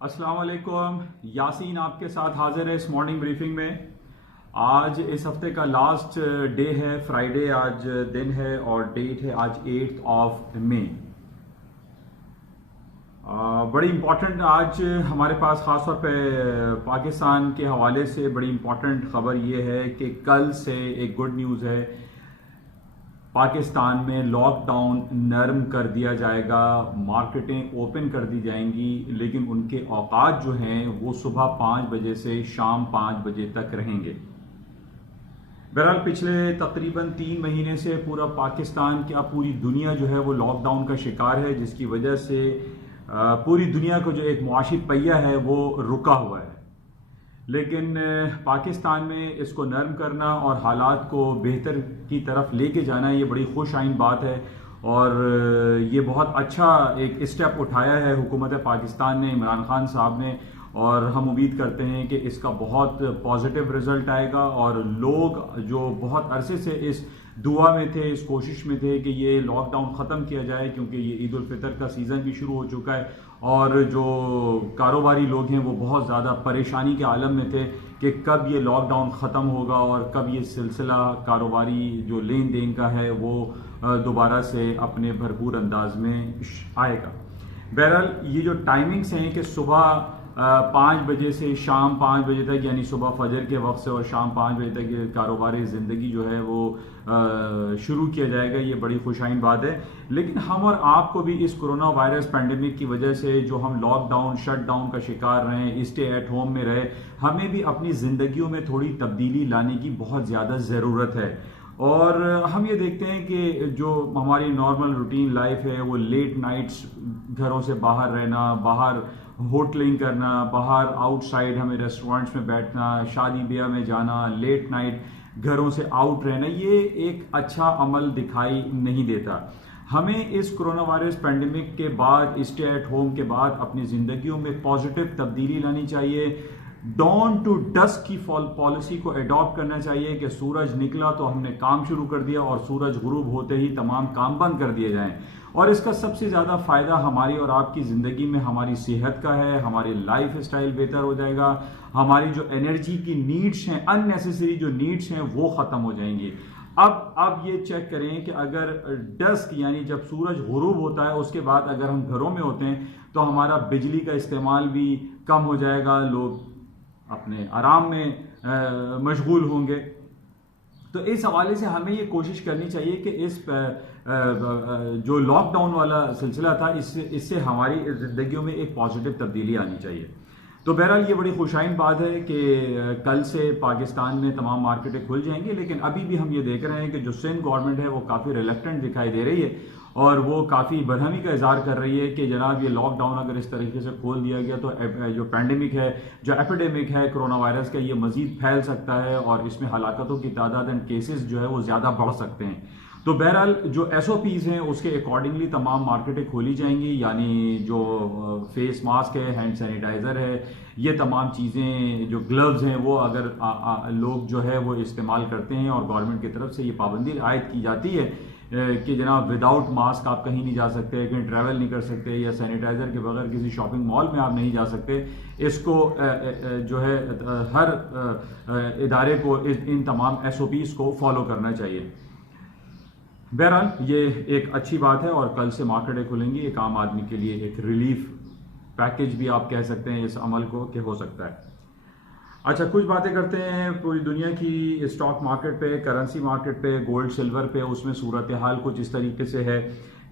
अस्सलाम वालेकुम। यासीन आपके साथ हाजिर है इस मॉर्निंग ब्रीफिंग में। आज इस हफ्ते का लास्ट डे है, फ्राइडे आज दिन है और डेट है आज 8 मई। बड़ी इंपॉर्टेंट आज हमारे पास ख़ास तौर पे पाकिस्तान के हवाले से बड़ी इंपॉर्टेंट खबर ये है कि कल से एक गुड न्यूज़ है, पाकिस्तान में लॉकडाउन नरम कर दिया जाएगा, मार्केटें ओपन कर दी जाएंगी, लेकिन उनके औकात जो हैं वो सुबह 5 बजे से शाम 5 बजे तक रहेंगे। बहरहाल पिछले तकरीबन 3 महीने से पूरा पाकिस्तान क्या पूरी दुनिया जो है वो लॉकडाउन का शिकार है, जिसकी वजह से पूरी दुनिया को जो एक मुआशी पहिया है वो रुका हुआ है। लेकिन पाकिस्तान में इसको नरम करना और हालात को बेहतर की तरफ लेके जाना ये बड़ी खुश आइन बात है और ये बहुत अच्छा एक स्टेप उठाया है हुकूमत पाकिस्तान ने, इमरान खान साहब ने, और हम उम्मीद करते हैं कि इसका बहुत पॉजिटिव रिजल्ट आएगा और लोग जो बहुत अरसे से इस दुआ में थे, इस कोशिश में थे कि ये लॉकडाउन ख़त्म किया जाए, क्योंकि ये ईद उल फितर का सीज़न भी शुरू हो चुका है और जो कारोबारी लोग हैं वो बहुत ज़्यादा परेशानी के आलम में थे कि कब ये लॉकडाउन ख़त्म होगा और कब ये सिलसिला कारोबारी जो लेन देन का है वो दोबारा से अपने भरपूर अंदाज में आएगा। बहरहाल ये जो टाइमिंग्स हैं कि सुबह 5 बजे से शाम 5 बजे तक, यानी सुबह फजर के वक्त से और शाम 5 बजे तक ये कारोबारी ज़िंदगी जो है वो शुरू किया जाएगा, ये बड़ी खुशाइन बात है। लेकिन हम और आपको भी इस कोरोना वायरस पैंडेमिक की वजह से जो हम लॉकडाउन शटडाउन का शिकार रहे, स्टे एट होम में रहे, हमें भी अपनी ज़िंदगियों में थोड़ी तब्दीली लाने की बहुत ज़्यादा ज़रूरत है। और हम ये देखते हैं कि जो हमारी नॉर्मल रूटीन लाइफ है वो लेट नाइट्स घरों से बाहर रहना, बाहर होटलिंग करना, बाहर आउटसाइड हमें रेस्टोरेंट्स में बैठना, शादी ब्याह में जाना, लेट नाइट घरों से आउट रहना, ये एक अच्छा अमल दिखाई नहीं देता। हमें इस कोरोना वायरस पैंडेमिक के बाद, स्टे एट होम के बाद अपनी ज़िंदगियों में पॉजिटिव तब्दीली लानी चाहिए। डॉन टू डस्क की पॉलिसी को अडॉप्ट करना चाहिए कि सूरज निकला तो हमने काम शुरू कर दिया और सूरज गुरूब होते ही तमाम काम बंद कर दिए जाएं। और इसका सबसे ज़्यादा फ़ायदा हमारी और आपकी ज़िंदगी में हमारी सेहत का है, हमारी लाइफ स्टाइल बेहतर हो जाएगा, हमारी जो एनर्जी की नीड्स हैं, अननेसेसरी जो नीड्स हैं वो ख़त्म हो जाएंगी। अब ये चेक करें कि अगर डस्क यानी जब सूरज गुरूब होता है उसके बाद अगर हम घरों में होते हैं तो हमारा बिजली का इस्तेमाल भी कम हो जाएगा, लोग अपने आराम में मशगूल होंगे। तो इस हवाले से हमें ये कोशिश करनी चाहिए कि इस जो लॉकडाउन वाला सिलसिला था इससे हमारी ज़िंदगियों में एक पॉजिटिव तब्दीली आनी चाहिए। तो बहरहाल ये बड़ी खुशाइन बात है कि कल से पाकिस्तान में तमाम मार्केटें खुल जाएंगी, लेकिन अभी भी हम ये देख रहे हैं कि जो सिंध गवर्नमेंट है वो काफ़ी रिलेक्टेंट दिखाई दे रही है और वो काफ़ी बरहमी का इजहार कर रही है कि जनाब ये लॉकडाउन अगर इस तरीके से खोल दिया गया तो जो पैंडेमिक है, जो एपिडेमिक है कोरोना वायरस का, ये मजीद फैल सकता है और इसमें हलाकतों की तादाद एंड केसेस जो है वो ज़्यादा बढ़ सकते हैं। तो बहरहाल जो SOPs हैं उसके अकॉर्डिंगली तमाम मार्केटें खोली जाएंगी, यानी जो फेस मास्क है, हैंड सैनिटाइज़र है, ये तमाम चीज़ें, जो ग्लव्स हैं वो अगर लोग जो है वो इस्तेमाल करते हैं और गवर्नमेंट की तरफ से ये पाबंदी आयद की जाती है कि जनाब विदाउट मास्क आप कहीं नहीं जा सकते, कहीं ट्रैवल नहीं कर सकते, या सैनिटाइज़र के बगैर किसी शॉपिंग मॉल में आप नहीं जा सकते। इसको जो है हर इदारे को इन तमाम SOPs को फॉलो करना चाहिए। बहरहाल ये एक अच्छी बात है और कल से मार्केटें खुलेंगी, एक आम आदमी के लिए एक रिलीफ पैकेज भी आप कह सकते हैं इस अमल को कि हो सकता है। अच्छा, कुछ बातें करते हैं पूरी दुनिया की स्टॉक मार्केट पे, करेंसी मार्केट पे, गोल्ड सिल्वर पे। उसमें सूरत हाल कुछ इस तरीके से है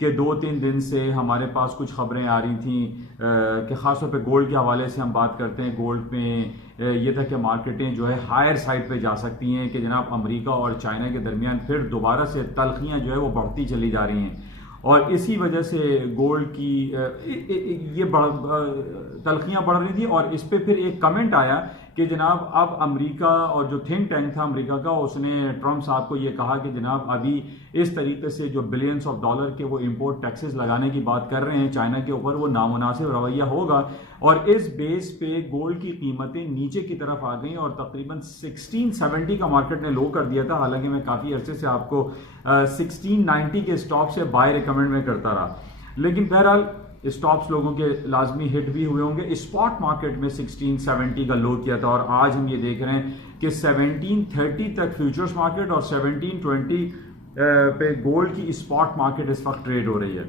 कि 2-3 दिन से हमारे पास कुछ खबरें आ रही थी कि ख़ासतौर पे गोल्ड के हवाले से हम बात करते हैं। गोल्ड में ये था कि मार्केटें जो है हायर साइड पे जा सकती हैं कि जनाब अमेरिका और चाइना के दरमियान फिर दोबारा से तलखियाँ जो है वो बढ़ती चली जा रही हैं और इसी वजह से गोल्ड की ये तलखियाँ बढ़ रही थी। और इस पर फिर एक कमेंट आया कि जनाब अब अमेरिका और जो थिंक टैंक था अमेरिका का, उसने ट्रम्प साहब को ये कहा कि जनाब अभी इस तरीके से जो बिलियंस ऑफ डॉलर के वो इंपोर्ट टैक्सेस लगाने की बात कर रहे हैं चाइना के ऊपर, वो नामुनासिब रवैया होगा। और इस बेस पे गोल्ड की कीमतें नीचे की तरफ आ गई और तकरीबन 1670 का मार्केट ने लो कर दिया था। हालांकि मैं काफ़ी अरसे से आपको 1690 के स्टॉक से बाय रिकमेंड में करता रहा, लेकिन बहरहाल स्टॉप्स लोगों के लाजमी हिट भी हुए होंगे। स्पॉट मार्केट में 1670 का लो किया था और आज हम ये देख रहे हैं कि 1730 तक फ्यूचर्स मार्केट और 1720 पे गोल्ड की स्पॉट मार्केट इस वक्त ट्रेड हो रही है।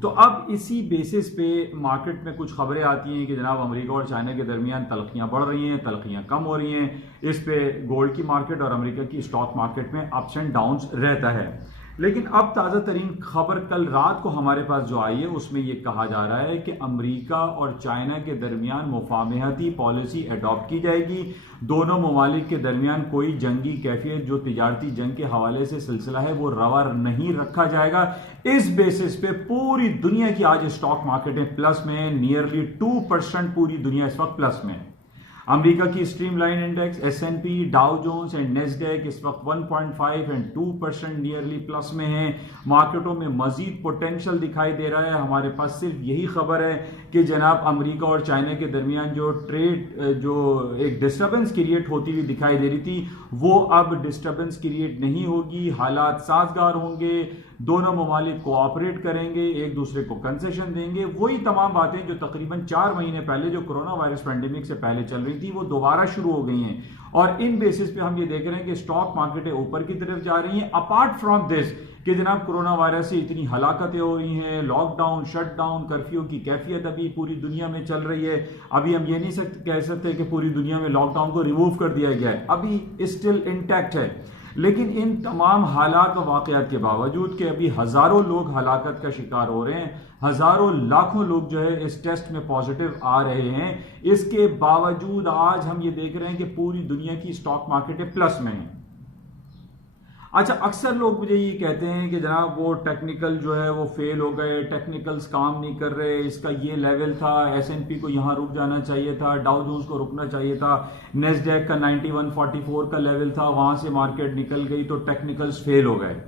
तो अब इसी बेसिस पे मार्केट में कुछ खबरें आती हैं कि जनाब अमेरिका और चाइना के दरमियान तलखियां बढ़ रही हैं, तलखियां कम हो रही हैं। इस पे गोल्ड की मार्केट और अमेरिका की स्टॉक मार्केट में अप्स एंड डाउन्स रहता है। लेकिन अब ताज़ा तरीन खबर कल रात को हमारे पास जो आई है उसमें यह कहा जा रहा है कि अमेरिका और चाइना के दरमियान मुफाहमती पॉलिसी अडॉप्ट की जाएगी। दोनों ममालिक के दरमियान कोई जंगी कैफियत जो तिजारती जंग के हवाले से सिलसिला है वो रवा नहीं रखा जाएगा। इस बेसिस पे पूरी दुनिया की आज स्टॉक मार्केटें प्लस में है, नियरली 2% पूरी दुनिया इस वक्त प्लस में है। अमेरिका की streamline index, S&P, Dow Jones and Nasdaq इस वक्त 1.5 एंड 2% नियरली प्लस में है। मार्केटों में मजीद पोटेंशियल दिखाई दे रहा है। हमारे पास सिर्फ यही खबर है कि जनाब अमेरिका और चाइना के दरमियान जो ट्रेड जो एक डिस्टर्बेंस क्रिएट होती हुई दिखाई दे रही थी वो अब डिस्टर्बेंस क्रिएट नहीं होगी, हालात साजगार होंगे, दोनों ममालिक कोऑपरेट करेंगे, एक दूसरे को कंसेशन देंगे। वही तमाम बातें जो तकरीबन 4 महीने पहले जो कोरोना वायरस पैंडेमिक से पहले चल रही थी वो दोबारा शुरू हो गई हैं और इन बेसिस पे हम ये देख रहे हैं कि स्टॉक मार्केटें ऊपर की तरफ जा रही हैं। अपार्ट फ्रॉम दिस कि जनाब कोरोना वायरस से इतनी हलाकतें हो रही हैं, लॉकडाउन, शटडाउन, कर्फ्यू की कैफियत अभी पूरी दुनिया में चल रही है। अभी हम ये नहीं कह सकते कि पूरी दुनिया में लॉकडाउन को रिमूव कर दिया गया है, अभी स्टिल इंटैक्ट है। लेकिन इन तमाम हालात व वाकयात के बावजूद कि अभी हजारों लोग हलाकत का शिकार हो रहे हैं, हजारों लाखों लोग जो है इस टेस्ट में पॉजिटिव आ रहे हैं, इसके बावजूद आज हम ये देख रहे हैं कि पूरी दुनिया की स्टॉक मार्केटें प्लस में हैं। अच्छा, अक्सर लोग मुझे ये कहते हैं कि जनाब वो टेक्निकल जो है वो फेल हो गए, टेक्निकल्स काम नहीं कर रहे, इसका ये लेवल था, S&P को यहाँ रुक जाना चाहिए था, डाउ जोन्स को रुकना चाहिए था, नेस्डैक का 9144 का लेवल था, वहां से मार्केट निकल गई तो टेक्निकल्स फेल हो गए।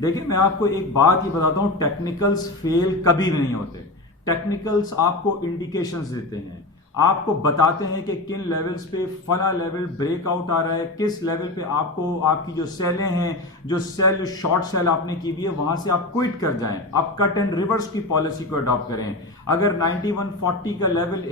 देखिए मैं आपको एक बात ही बताता हूं, टेक्निकल्स फेल कभी भी नहीं होते। टेक्निकल्स आपको इंडिकेशंस देते हैं, आपको बताते हैं कि किन लेवल्स पे फला लेवल ब्रेकआउट आ रहा है, किस लेवल पे आपको आपकी जो सेलें हैं, जो सेल शॉर्ट सेल आपने की हुई है वहां से आप क्विट कर जाएं, आप कट एंड रिवर्स की पॉलिसी को अडॉप्ट करें। अगर 9140 का लेवल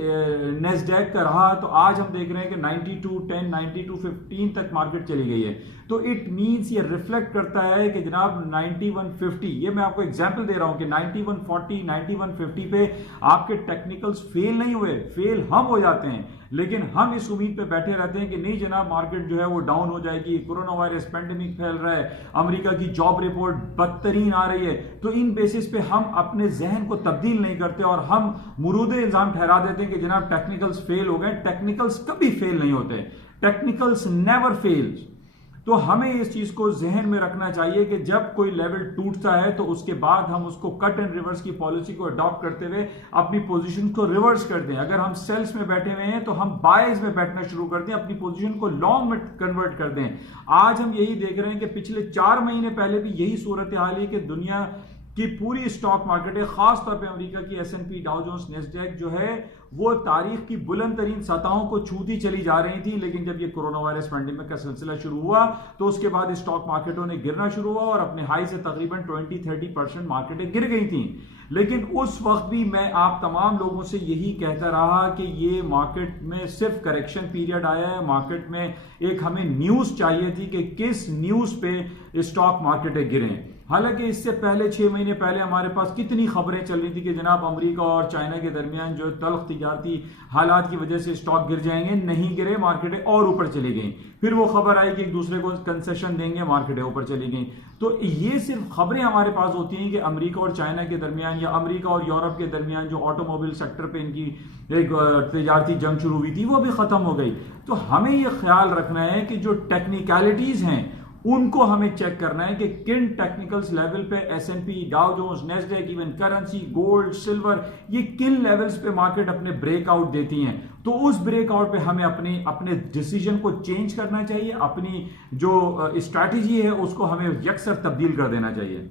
नेस्डैक का रहा तो आज हम देख रहे हैं कि 9210, 9215 तक मार्केट चली गई है। तो इट मींस ये रिफ्लेक्ट करता है कि जनाब 9150, ये मैं आपको एग्जांपल दे रहा हूं कि 9140, 9150 पे आपके टेक्निकल्स फेल नहीं हुए, फेल हम हो जाते हैं, लेकिन हम इस उम्मीद पे बैठे रहते हैं कि नहीं जनाब मार्केट जो है वो डाउन हो जाएगी, कोरोना वायरस पैंडेमिक फैल रहा है, अमेरिका की जॉब रिपोर्ट बदतरीन आ रही है। तो इन बेसिस पे हम अपने जहन को तब्दील नहीं करते और हम मुरूदे इल्जाम ठहरा देते हैं कि जनाब टेक्निकल्स फेल हो गए। टेक्निकल्स कभी फेल नहीं होते, टेक्निकल्स नेवर फेल्स। तो हमें इस चीज को जहन में रखना चाहिए कि जब कोई लेवल टूटता है तो उसके बाद हम उसको कट एंड रिवर्स की पॉलिसी को अडॉप्ट करते हुए अपनी पोजीशन को रिवर्स कर दें। अगर हम सेल्स में बैठे हुए हैं तो हम बायज में बैठना शुरू कर दें, अपनी पोजीशन को लॉन्ग में कन्वर्ट कर दें। आज हम यही देख रहे हैं कि पिछले 4 महीने पहले भी यही सूरत हाल है कि दुनिया कि पूरी स्टॉक मार्केटें, खासतौर पे अमेरिका की S&P, डाउ जोन्स, नेस्डैक जो है वो तारीख की बुलंद तरीन सतहों को छूती चली जा रही थी। लेकिन जब ये कोरोना वायरस पैंडेमिक का सिलसिला शुरू हुआ तो उसके बाद स्टॉक मार्केटों ने गिरना शुरू हुआ और अपने हाई से तकरीबन 20-30% मार्केटें गिर गई थी। लेकिन उस वक्त भी मैं आप तमाम लोगों से यही कहता रहा कि ये मार्केट में सिर्फ करेक्शन पीरियड आया है। मार्केट में एक हमें न्यूज चाहिए थी कि किस न्यूज पे स्टॉक मार्केटें गिरें। हालांकि इससे पहले 6 महीने पहले हमारे पास कितनी खबरें चल रही थी कि जनाब अमेरिका और चाइना के दरमियान जो तल्ख तिजारती हालात की वजह से स्टॉक गिर जाएंगे, नहीं गिरे, मार्केटें और ऊपर चली गई। फिर वो खबर आई कि एक दूसरे को कंसेशन देंगे, मार्केटें ऊपर चली गई। तो ये सिर्फ खबरें हमारे पास होती हैं कि अमेरिका और चाइना के दरमियान या अमेरिका और यूरोप के दरमियान जो ऑटोमोबाइल सेक्टर पे इनकी एक तिजारती जंग शुरू हुई थी वो भी खत्म हो गई। तो हमें ये ख्याल रखना है कि जो टेक्निकलिटीज हैं उनको हमें चेक करना है कि किन टेक्निकल्स लेवल पे S&P, Dow Jones, Nasdaq, even currency, gold, silver, ये किन लेवल्स पे मार्केट अपने ब्रेकआउट देती हैं। तो उस ब्रेकआउट पे हमें अपने डिसीजन को चेंज करना चाहिए, अपनी जो स्ट्रैटेजी है उसको हमें यकसर तब्दील कर देना चाहिए।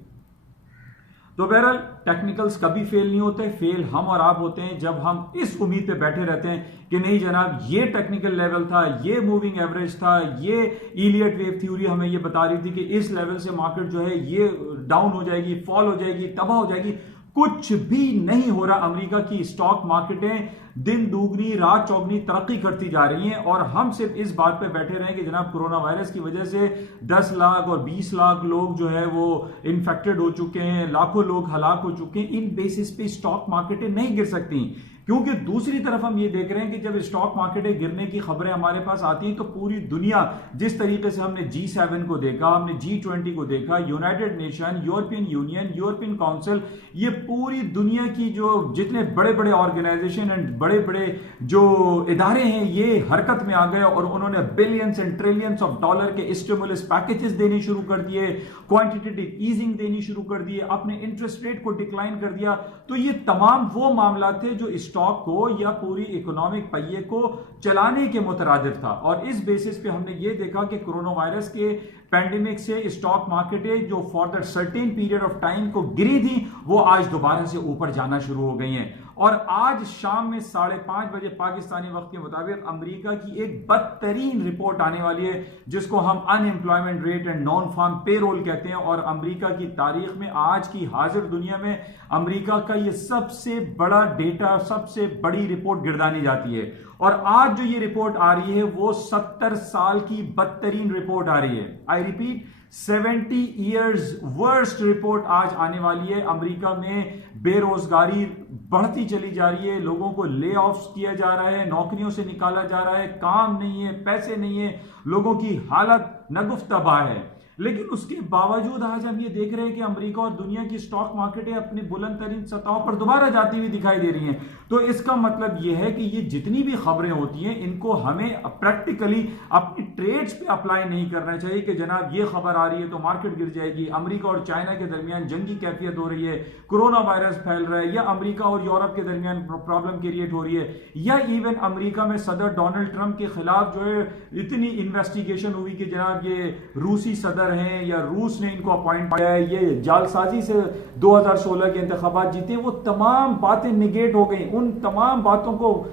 तो बहरहाल टेक्निकल्स कभी फेल नहीं होते, फेल हम और आप होते हैं जब हम इस उम्मीद पे बैठे रहते हैं कि नहीं जनाब ये टेक्निकल लेवल था, ये मूविंग एवरेज था, ये इलियट वेव थ्योरी हमें ये बता रही थी कि इस लेवल से मार्केट जो है ये डाउन हो जाएगी, फॉल हो जाएगी, तबाह हो जाएगी। कुछ भी नहीं हो रहा। अमेरिका की स्टॉक मार्केटें दिन दुगनी रात चौगनी तरक्की करती जा रही हैं और हम सिर्फ इस बात पे बैठे रहे कि जनाब कोरोना वायरस की वजह से 10 लाख और 20 लाख लोग जो है वो इन्फेक्टेड हो चुके हैं, लाखों लोग हलाक हो चुके हैं। इन बेसिस पे स्टॉक मार्केटें नहीं गिर सकती, क्योंकि दूसरी तरफ हम ये देख रहे हैं कि जब स्टॉक मार्केटें गिरने की खबरें हमारे पास आती हैं तो पूरी दुनिया, जिस तरीके से हमने G7 को देखा, हमने G20 को देखा, United nation, European union, European council, ये पूरी दुनिया की जो जितने बड़े बड़े ऑर्गेनाइजेशन एंड बड़े बड़े जो इदारे हैं ये हरकत में आ गए और उन्होंने billions and trillions of dollar के स्टिमुलस पैकेजेस देने शुरू कर दिए, क्वांटिटेटिव ईजिंग देनी शुरू कर दिए, अपने इंटरेस्ट रेट को डिक्लाइन कर दिया। तो ये तमाम वो मामला थे जो स्टॉक को या पूरी इकोनॉमिक पहिए को चलाने के मुतरादिफ था। और इस बेसिस पे हमने ये देखा कि कोरोना वायरस के पैंडेमिक से स्टॉक मार्केटें जो for that certain period of time को गिरी थी वो आज दोबारा से ऊपर जाना शुरू हो गई हैं। और आज शाम में 5:30 बजे पाकिस्तानी वक्त के मुताबिक अमेरिका की एक बदतरीन रिपोर्ट आने वाली है जिसको हम unemployment rate and non farm payroll कहते हैं। और अमेरिका की तारीख में आज की हाजिर दुनिया में अमेरिका का ये सबसे बड़ा डेटा, सबसे बड़ी रिपोर्ट गिरदानी जाती है। और आज जो ये रिपोर्ट आ रही है वो 70 साल की बदतरीन रिपोर्ट आ रही है। I repeat, 70 years worst report आज आने वाली है। अमेरिका में बेरोजगारी बढ़ती चली जा रही है, लोगों को ले ऑफ्स किया जा रहा है, नौकरियों से निकाला जा रहा है, काम नहीं है, पैसे नहीं है, लोगों की हालत नगुफ तबाह है। लेकिन उसके बावजूद आज हम ये देख रहे हैं कि अमेरिका और दुनिया की स्टॉक मार्केटें अपनी बुलंद तरीन सतहों पर दोबारा जाती हुई दिखाई दे रही हैं। तो इसका मतलब यह है कि ये जितनी भी खबरें होती हैं इनको हमें प्रैक्टिकली अपनी ट्रेड्स पे अप्लाई नहीं करना चाहिए कि जनाब ये खबर आ रही है तो मार्केट गिर जाएगी, अमेरिका और चाइना के दरमियान जंगी कैफियत हो रही है, कोरोना वायरस फैल रहा है, या अमेरिका और यूरोप के दरमियान प्रॉब्लम क्रिएट हो रही है, या इवन अमेरिका में सदर डोनाल्ड ट्रंप के खिलाफ जो है इतनी इन्वेस्टिगेशन हुई कि जनाब ये रूसी सदर हैं या रूस ने इनको अपॉइंट किया है, ये जालसाजी से 2016 के इंतखाबात जीते। वो तमाम बातें निगेट हो गई, उन तमाम बातों को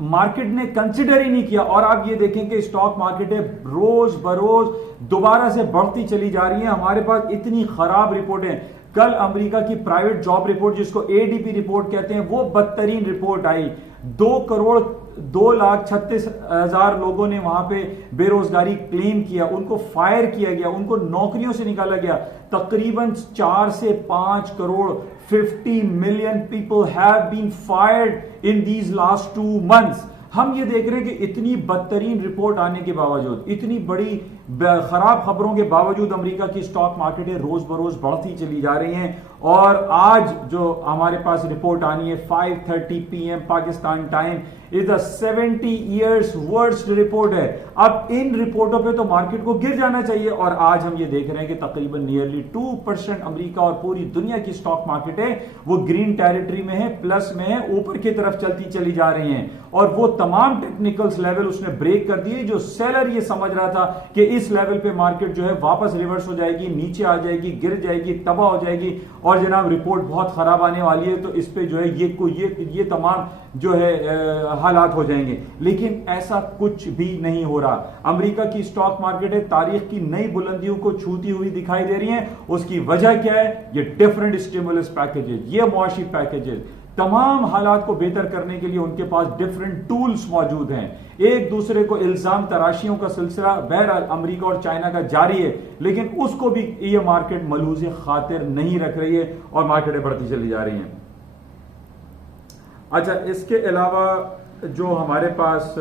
मार्केट ने कंसिडर ही नहीं किया। और आप ये देखें कि स्टॉक मार्केटें रोज बरोज दोबारा से बढ़ती चली जा रही हैं। हमारे पास इतनी खराब रिपोर्टें, कल अमेरिका की प्राइवेट जॉब रिपोर्ट जिसको एडीपी रिपोर्ट कहते हैं वो बदतरीन रिपोर्ट आई। 2,36,000 लोगों ने वहां पे बेरोजगारी क्लेम किया, उनको फायर किया गया, उनको नौकरियों से निकाला गया। तकरीबन 4 से 5 crore 50 million people have been fired in these last 2 months. हम ये देख रहे हैं कि इतनी बदतरीन रिपोर्ट आने के बावजूद, इतनी बड़ी खराब खबरों के बावजूद अमेरिका की स्टॉक मार्केटें रोज बरोज बढ़ती चली जा रही हैं। और आज जो हमारे पास रिपोर्ट आनी है 5:30 PM Pakistan time is the 70 years worst report है। अब इन रिपोर्टों पे तो मार्केट को गिर जाना चाहिए और आज हम ये देख रहे हैं कि तकरीबन नियरली 2% अमेरिका और पूरी दुनिया की स्टॉक मार्केट है वो ग्रीन टेरिटरी में है, प्लस में है, ऊपर की तरफ चलती चली जा रही हैं। और वो तमाम टेक्निकल्स लेवल उसने ब्रेक कर दिए। जो सेलर ये समझ रहा था कि इस लेवल पे मार्केट जो है वापस रिवर्स हो जाएगी, नीचे आ जाएगी, गिर जाएगी, तबाह हो जाएगी और जनाब रिपोर्ट बहुत खराब आने वाली है तो इस पे जो है ये तमाम जो है हालात हो जाएंगे। लेकिन ऐसा कुछ भी नहीं हो रहा। अमेरिका की स्टॉक मार्केटें तारीख की नई बुलंदियों को छूती हुई दिखाई दे रही हैं। उसकी वजह क्या है? ये डिफरेंट स्टिमुलस पैकेजेस, ये मुआशी पैकेजेस, तमाम हालात को बेहतर करने के लिए उनके पास डिफरेंट टूल्स मौजूद हैं। एक दूसरे को इल्जाम तराशियों का सिलसिला बहरहाल अमेरिका और चाइना का जारी है, लेकिन उसको भी ये मार्केट मलूज़ खातिर नहीं रख रही है और मार्केटें बढ़ती चली जा रही हैं। अच्छा, इसके अलावा जो हमारे पास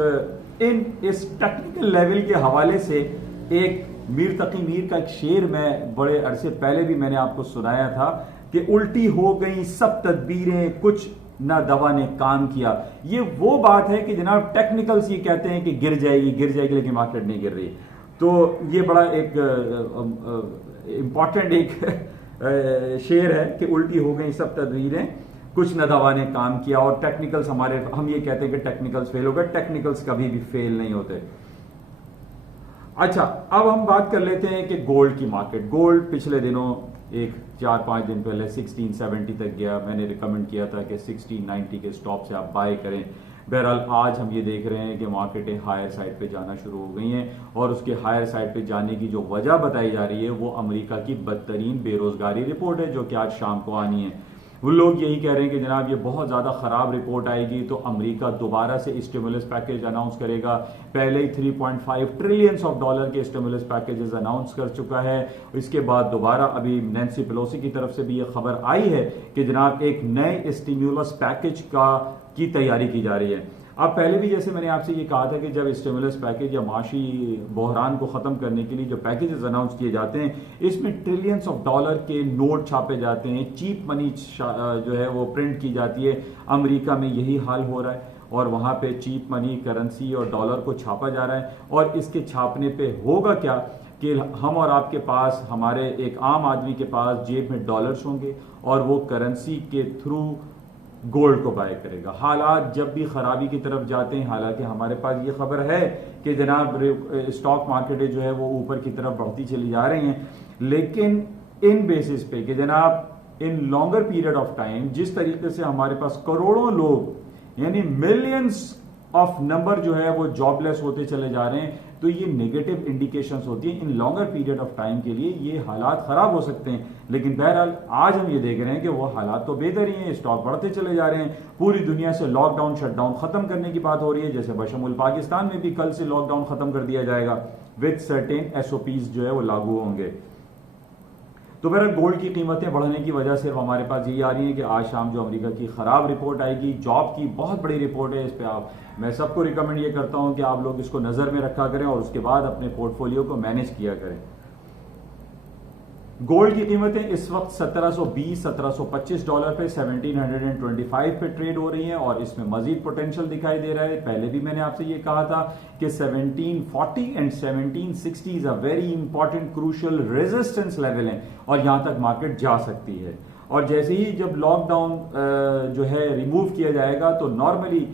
इस टेक्निकल लेवल के हवाले से एक मीर तकी मीर का एक शेर मैं बड़े अरसे पहले भी मैंने आपको सुनाया था कि उल्टी हो गई सब तदबीरें, कुछ ना दवा ने काम किया। ये वो बात है कि जनाब टेक्निकल्स ये कहते हैं कि गिर जाएगी लेकिन मार्केट नहीं गिर रही। तो ये बड़ा एक इंपॉर्टेंट एक शेर है कि उल्टी हो गई सब तदबीरें, कुछ न दवा ने काम किया। और टेक्निकल्स हम ये कहते हैं कि टेक्निकल्स फेल हो गए। टेक्निकल्स कभी भी फेल नहीं होते। अच्छा, अब हम बात कर लेते हैं कि गोल्ड की मार्केट। गोल्ड पिछले दिनों एक 4-5 दिन पहले 1670 तक गया। मैंने रिकमेंड किया था कि 1690 के स्टॉप से आप बाय करें। बहरहाल आज हम ये देख रहे हैं कि मार्केटें हायर साइड पे जाना शुरू हो गई हैं और उसके हायर साइड पे जाने की जो वजह बताई जा रही है वो अमेरिका की बदतरीन बेरोजगारी रिपोर्ट है जो कि आज शाम को आनी है। वो लोग यही कह रहे हैं कि जनाब ये बहुत ज़्यादा ख़राब रिपोर्ट आएगी तो अमेरिका दोबारा से स्टिमुलस पैकेज अनाउंस करेगा। पहले ही 3.5 ट्रिलियंस ऑफ डॉलर के स्टिमुलस पैकेजेस अनाउंस कर चुका है। इसके बाद दोबारा अभी नैन्सी पेलोसी की तरफ से भी ये खबर आई है कि जनाब एक नए स्टिमुलस पैकेज की तैयारी की जा रही है। अब पहले भी जैसे मैंने आपसे ये कहा था कि जब स्टिमुलस पैकेज या माशी बहरान को ख़त्म करने के लिए जो पैकेजेस अनाउंस किए जाते हैं, इसमें ट्रिलियंस ऑफ डॉलर के नोट छापे जाते हैं, चीप मनी जो है वो प्रिंट की जाती है। अमेरिका में यही हाल हो रहा है और वहाँ पे चीप मनी करेंसी और डॉलर को छापा जा रहा है। और इसके छापने पे होगा क्या कि हम और आपके पास, हमारे एक आम आदमी के पास जेब में डॉलर्स होंगे और वो करेंसी के थ्रू गोल्ड को बाय करेगा। हालात जब भी खराबी की तरफ जाते हैं, हालांकि हमारे पास ये खबर है कि जनाब स्टॉक मार्केटें जो है वो ऊपर की तरफ बढ़ती चली जा रही हैं, लेकिन इन बेसिस पे कि जनाब इन लॉन्गर पीरियड ऑफ टाइम जिस तरीके से हमारे पास करोड़ों लोग यानी मिलियंस ऑफ नंबर जो है वो जॉबलेस होते चले जा रहे हैं, तो ये नेगेटिव इंडिकेशंस होती है। इन लॉन्गर पीरियड ऑफ टाइम के लिए ये हालात खराब हो सकते हैं, लेकिन बहरहाल आज हम ये देख रहे हैं कि वो हालात तो बेहतर ही हैं, स्टॉक बढ़ते चले जा रहे हैं। पूरी दुनिया से लॉकडाउन शटडाउन खत्म करने की बात हो रही है, जैसे बशमुल पाकिस्तान में भी कल से लॉकडाउन खत्म कर दिया जाएगा विद सर्टेन SOPs जो है वो लागू होंगे। तो बहरहाल गोल्ड की कीमतें बढ़ने की वजह से हमारे पास यही आ रही है कि आज शाम जो अमेरिका की खराब रिपोर्ट आएगी, जॉब की बहुत बड़ी रिपोर्ट है, इस पे मैं सबको रिकमेंड ये करता हूं कि आप लोग इसको नजर में रखा करें और उसके बाद अपने पोर्टफोलियो को मैनेज किया करें। गोल्ड की कीमतें इस वक्त 1720-1725 डॉलर पे 1725 पे ट्रेड हो रही हैं और इसमें मजीद पोटेंशियल दिखाई दे रहा है। पहले भी मैंने आपसे ये कहा था कि 1740 and 1760 is a very important crucial resistance level है और यहां तक मार्केट जा सकती है। और जैसे ही जब लॉकडाउन जो है रिमूव किया जाएगा तो नॉर्मली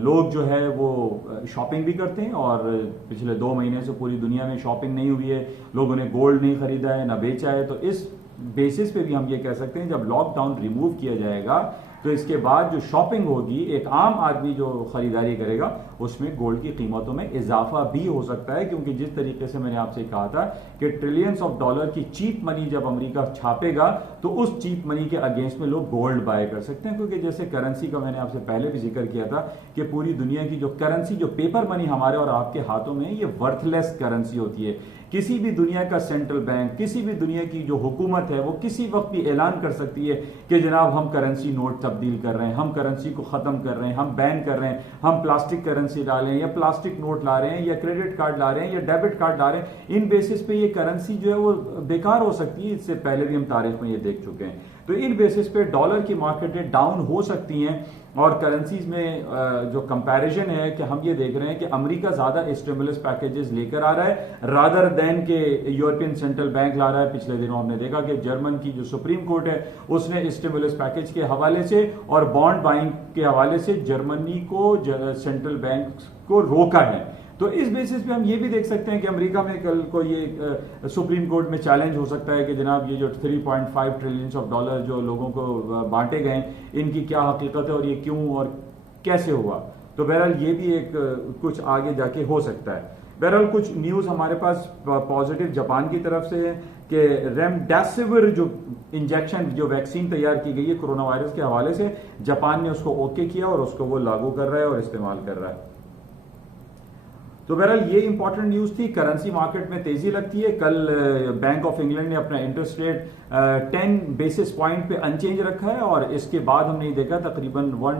लोग जो है वो शॉपिंग भी करते हैं और पिछले 2 महीने से पूरी दुनिया में शॉपिंग नहीं हुई है, लोगों ने गोल्ड नहीं खरीदा है ना बेचा है। तो इस बेसिस पे भी हम ये कह सकते हैं जब लॉकडाउन रिमूव किया जाएगा तो इसके बाद जो शॉपिंग होगी, एक आम आदमी जो खरीदारी करेगा उसमें गोल्ड की कीमतों में इजाफा भी हो सकता है, क्योंकि जिस तरीके से मैंने आपसे कहा था कि ट्रिलियंस ऑफ डॉलर की चीप मनी जब अमेरिका छापेगा तो उस चीप मनी के अगेंस्ट में लोग गोल्ड बाय कर सकते हैं। क्योंकि जैसे करेंसी का मैंने आपसे पहले भी जिक्र किया था कि पूरी दुनिया की जो करेंसी, जो पेपर मनी हमारे और आपके हाथों में है, ये वर्थलेस करेंसी होती है। किसी भी दुनिया का सेंट्रल बैंक, किसी भी दुनिया की जो हुकूमत है वो किसी वक्त भी ऐलान कर सकती है कि जनाब हम करेंसी नोट तब्दील कर रहे हैं, हम करेंसी को खत्म कर रहे हैं, हम बैन कर रहे हैं, हम प्लास्टिक करेंसी ला रहे हैं या प्लास्टिक नोट ला रहे हैं या क्रेडिट कार्ड ला रहे हैं या डेबिट कार्ड ला रहे हैं। इन बेसिस पे ये करेंसी जो है वो बेकार हो सकती है। इससे पहले भी हम तारीख में ये देख चुके हैं। तो इन बेसिस पे डॉलर की मार्केटें डाउन हो सकती हैं और करेंसीज में जो कंपैरिजन है कि हम ये देख रहे हैं कि अमेरिका ज्यादा स्टिमुलस पैकेजेस लेकर आ रहा है रादर देन के यूरोपियन सेंट्रल बैंक ला रहा है। पिछले दिनों हमने देखा कि जर्मन की जो सुप्रीम कोर्ट है उसने स्टिमुलस पैकेज के हवाले से और बॉन्ड बाइंग के हवाले से जर्मनी को सेंट्रल बैंक को रोका है। तो इस बेसिस पे हम ये भी देख सकते हैं कि अमेरिका में कल को ये सुप्रीम कोर्ट में चैलेंज हो सकता है कि जनाब ये जो 3.5 ट्रिलियन ऑफ डॉलर जो लोगों को बांटे गए इनकी क्या हकीकत है और ये क्यों और कैसे हुआ। तो बहरहाल ये भी एक कुछ आगे जाके हो सकता है। बहरहाल कुछ न्यूज हमारे पास पॉजिटिव जापान की तरफ से है कि रेमडेसिविर जो इंजेक्शन, जो वैक्सीन तैयार की गई है कोरोना वायरस के हवाले से, जापान ने उसको ओके किया और उसको वो लागू कर रहा है और इस्तेमाल कर रहा है। तो बहरहाल ये इंपॉर्टेंट न्यूज थी। करेंसी मार्केट में तेजी लगती है। कल बैंक ऑफ इंग्लैंड ने अपना इंटरेस्ट रेट 10 बेसिस पॉइंट पे अनचेंज रखा है और इसके बाद हमने देखा तकरीबन मोर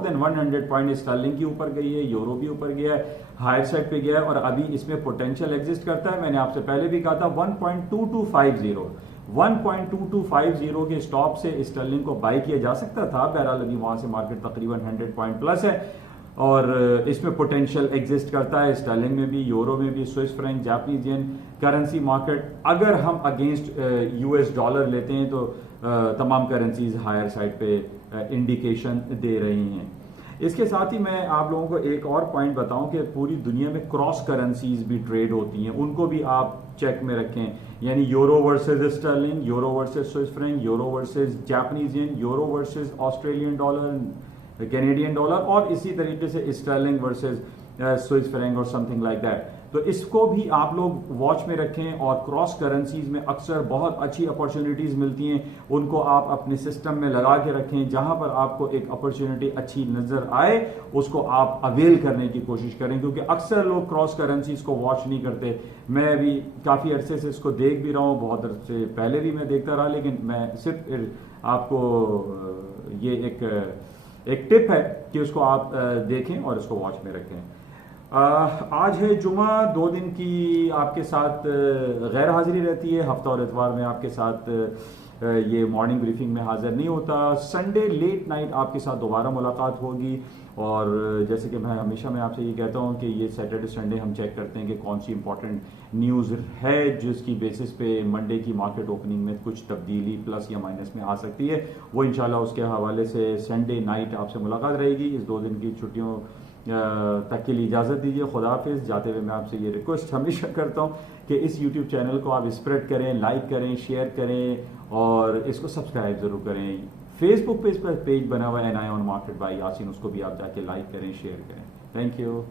देन 100 पॉइंट स्टर्लिंग की ऊपर गई है, यूरो भी ऊपर गया है, हायर साइड पे गया है और अभी इसमें पोटेंशियल एग्जिस्ट करता है। मैंने आपसे पहले भी कहा था 1.2250 के स्टॉप से स्टर्लिंग को बाय किया जा सकता था। बहरहाल अभी वहां से मार्केट तकरीबन 100 पॉइंट प्लस है और इसमें पोटेंशियल एग्जिस्ट करता है। स्टर्लिंग में भी, यूरो में भी, Swiss franc, Japanese yen currency market अगर हम अगेंस्ट US डॉलर लेते हैं तो तमाम करेंसीज हायर साइड पे इंडिकेशन दे रही हैं। इसके साथ ही मैं आप लोगों को एक और पॉइंट बताऊं कि पूरी दुनिया में क्रॉस करेंसीज भी ट्रेड होती हैं, उनको भी आप चेक में रखें। यानी euro versus sterling, euro versus Swiss franc, euro versus Japanese yen, euro versus Australian dollar, Canadian dollar और इसी तरीके से स्टर्लिंग वर्सेस स्विस फ्रैंक और समथिंग लाइक दैट। तो इसको भी आप लोग वॉच में रखें। और क्रॉस करेंसीज में अक्सर बहुत अच्छी अपॉर्चुनिटीज मिलती हैं, उनको आप अपने सिस्टम में लगा के रखें। जहां पर आपको एक अपॉर्चुनिटी अच्छी नजर आए उसको आप अवेल करने की कोशिश करें, क्योंकि अक्सर लोग क्रॉस करेंसीज को वॉच नहीं करते। मैं भी काफी अरसे से इसको देख भी रहा हूं, बहुत अरसे पहले भी मैं देखता रहा, लेकिन मैं सिर्फ आपको ये एक टिप है कि उसको आप देखें और इसको वॉच में रखें। आज है जुमा, 2 दिन की आपके साथ गैर हाजिरी रहती है। हफ्ता और इतवार में आपके साथ ये मॉर्निंग ब्रीफिंग में हाजिर नहीं होता। संडे लेट नाइट आपके साथ दोबारा मुलाकात होगी। और जैसे कि मैं आपसे ये कहता हूँ कि ये सैटरडे संडे हम चेक करते हैं कि कौन सी इंपॉर्टेंट न्यूज़ है जिसकी बेसिस पे मंडे की मार्केट ओपनिंग में कुछ तब्दीली प्लस या माइनस में आ सकती है। वो इंशाल्लाह उसके हवाले से संडे नाइट आपसे मुलाकात रहेगी। इस 2 दिन की छुट्टियों तक के लिए इजाज़त दीजिए। खुदा हाफिज़। जाते हुए मैं आपसे ये रिक्वेस्ट हमेशा करता हूँ कि इस यूट्यूब चैनल को आप स्प्रेड करें, लाइक करें, शेयर करें और इसको सब्सक्राइब ज़रूर करें। फेसबुक पे इस पर पेज बना हुआ है NI on market by Yasin, उसको भी आप जाके लाइक करें, शेयर करें। Thank you.